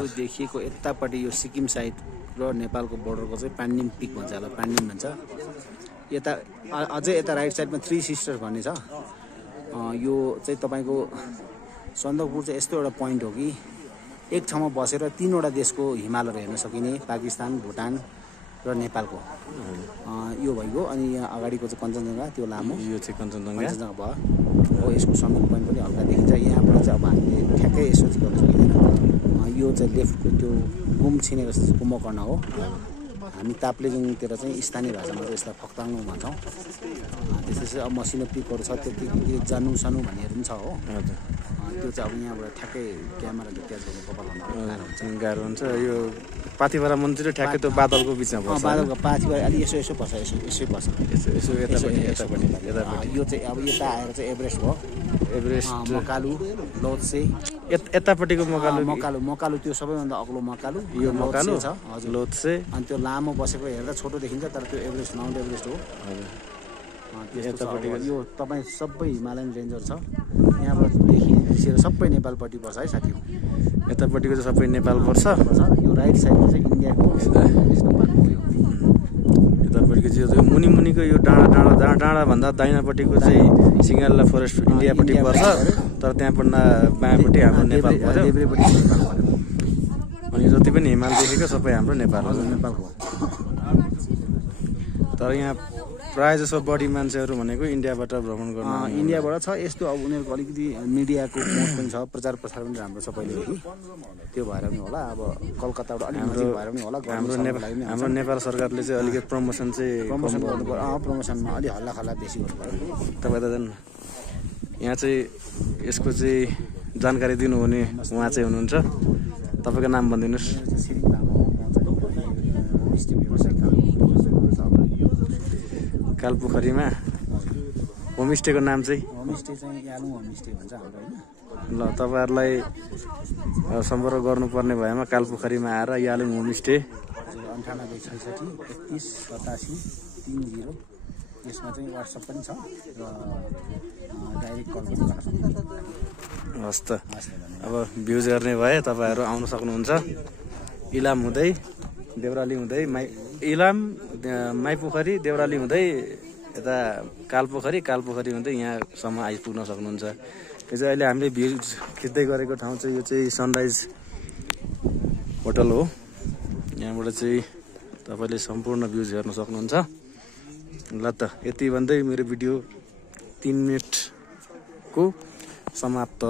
यो देखिएको यतापट्टि यो सिक्किम साइड र नेपालको बोर्डरको चाहिँ पान्डिम पिक भन्छ होला, पान्डिम भन्छ। यता अझै यता राइट साइडमा थ्री सिस्टर्स भन्ने छ। यो चाहिँ तपाईँको सन्दकपुर चाहिँ यस्तो एउटा पोइन्ट हो कि एक ठाउँमा बसेर तीनवटा देशको हिमालहरू हेर्न सकिने, पाकिस्तान, भुटान र नेपालको यो भइगयो। अनि यहाँ अगाडिको चाहिँ कञ्चनजङ्घा, त्यो लामो यो चाहिँ कञ्चनजङ्घा भयो हो। यसको समिट पोइन्ट पनि हल्का देखिन्छ। यहाँबाट चाहिँ अब हामीले ठ्याक्कै यसो चाहिँ गर्न सकिँदैन। यो चाहिँ लेफ्टको त्यो गुम छिनेको कुम्भकर्ण हो। हामी ताप्लेजुङतिर चाहिँ स्थानीय भाषामा चाहिँ यसलाई फक्ताङ भन्छौँ। त्यसपछि अब मसिनो पिकहरू छ, त्यति जानु सानु भन्नेहरू पनि छ हो। त्यो चाहिँ अब यहाँबाट ठ्याक्कै क्यामेराले क्याच गर्नु कपाल गाह्रो हुन्छ। यो पाथिभरा मन्दिर ठ्याक्कै त्यो बादलको बिचमा पर्छ। बादलको पाथिभरा अलि यसो पर्छ, यसो पर्छ, यसो यतापट्टि। यो चाहिँ अब यता आएर चाहिँ एभरेस्ट भयो। एभरेस्ट, मकालु, लोत्से। यतापट्टिको मकालु त्यो सबैभन्दा अग्लो मकालु। यो मकालु छ हजुर, लोत्से। अनि त्यो लामो बसेको हेर्दा छोटो देखिन्छ, तर त्यो एभरेस्ट, माउन्ट एभरेस्ट हो। यतापट्टिको यो तपाईँ सबै हिमालयन रेन्जर छ। यहाँबाटदेखि सबै नेपालपट्टि पर्छ है साथी। यतापट्टिको चाहिँ सबै नेपाल पर्छ। यो राइट साइडमा चाहिँ इन्डियाको नेसनल पार्क हो। यतापट्टिको चाहिँ मुनिको यो डाँडा भन्दा दाहिनापट्टिको चाहिँ सिङ्गाला फरेस्ट इन्डियापट्टि पर्छ, तर त्यहाँबाट बायाँपट्टि हाम्रो नेपाल पर्यो। अनि जति पनि हिमाल देखेको सबै हाम्रो नेपालको। तर यहाँ प्रायः जसो बढी मान्छेहरू भनेको इन्डियाबाट भ्रमण गर्न इन्डियाबाट छ। यस्तो अब उनीहरूको अलिकति मिडियाको पहुँच पनि छ, प्रचार प्रसार पनि राम्रो छ पहिलेदेखि, त्यो भएर पनि होला। अब कलकत्ताबाट अलिक नजिक भएर पनि होला। हाम्रो नेपाल सरकारले चाहिँ अलिकति प्रमोसन गर्नु पर्यो। प्रमोसनमा अलि हल्ला खल्ला बेसी गर्नु पर्यो। तपाईँ त झन् यहाँ चाहिँ यसको चाहिँ जानकारी दिनुहुने उहाँ चाहिँ हुनुहुन्छ। तपाईँको नाम भनिदिनुहोस्। कालपोखरीमा होमस्टेको नाम चाहिँ? होमस्टे चाहिँ यालुङ होमस्टे भन्छ हाम्रो हैन। ल, तपाईँहरूलाई सम्पर्क गर्नुपर्ने भएमा कालपोखरीमा आएर यालुङ होमस्टे 9866318730 यसमा चाहिँ वाट्सएप पनि छ र डाइरेक्ट कल पनि गर्न सक्नुहुन्छ। हस् त, अब भ्युज गर्ने भए तपाईँहरू आउन सक्नुहुन्छ। इलाम हुँदै देउराली हुँदै इलाम माइपोखरी देउराली हुँदै यता कालपोखरी हुँदै यहाँसम्म आइपुग्न सक्नुहुन्छ। यो चाहिँ अहिले हामीले भ्युज खिच्दै गरेको ठाउँ चाहिँ यो चाहिँ सनराइज होटल हो। यहाँबाट चाहिँ तपाईँले सम्पूर्ण भ्युज हेर्न सक्नुहुन्छ। ल त, यति भन्दै मेरो भिडियो 3 मिनटको समाप्त।